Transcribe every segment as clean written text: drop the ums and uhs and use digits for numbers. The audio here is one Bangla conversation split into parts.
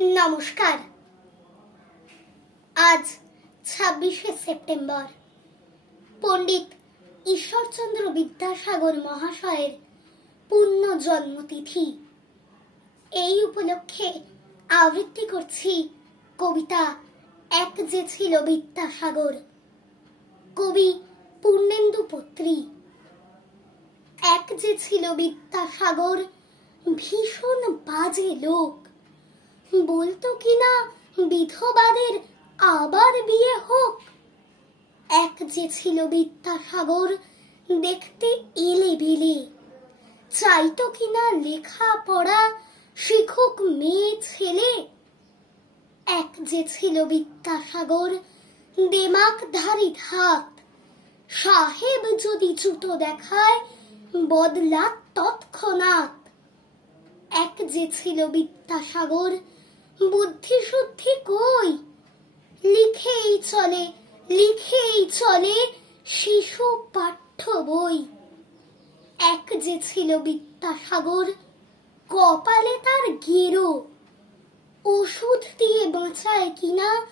নমস্কার। আজ ২৬শে সেপ্টেম্বর পণ্ডিত ঈশ্বরচন্দ্র বিদ্যাসাগর মহাশয়ের পূর্ণ জন্মতিথি। এই উপলক্ষে আবৃত্তি করছি কবিতা এক যে ছিল বিদ্যাসাগর। কবি পূর্ণেন্দু পত্রী। এক যে ছিল বিদ্যাসাগর, ভীষণ বাজে লোক, বলতো কিনা বিধবাদের আবার বিয়ে হোক। এক যে ছিল বিদ্যাসাগর, দেখতে এলেবেলে, চাইতো কিনা লেখা পড়া শিখুক মেয়ে ছেলে। এক যে ছিল বিদ্যাসাগর, দেমাকধারী ধাত, সাহেব যদি জুতো দেখায় বদলা তৎক্ষণাৎ। এক যে ছিল বিদ্যাসাগর, বুদ্ধি শুদ্ধি কই, লিখেই চলে শিশু পাঠ্য বই। এক যে ছিল বিদ্যাসাগর, কপালে তার গেরো, ওষুধ দিয়ে বাঁচায় কিনা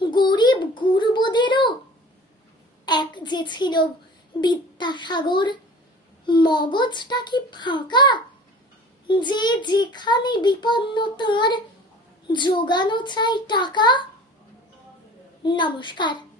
গরিব গুরুবোদেরও। এক যে ছিল বিদ্যাসাগর, মগজটা কি ফাঁকা, যে যেখানে বিপন্ন তার জোগানো চাই টাকা। নমস্কার।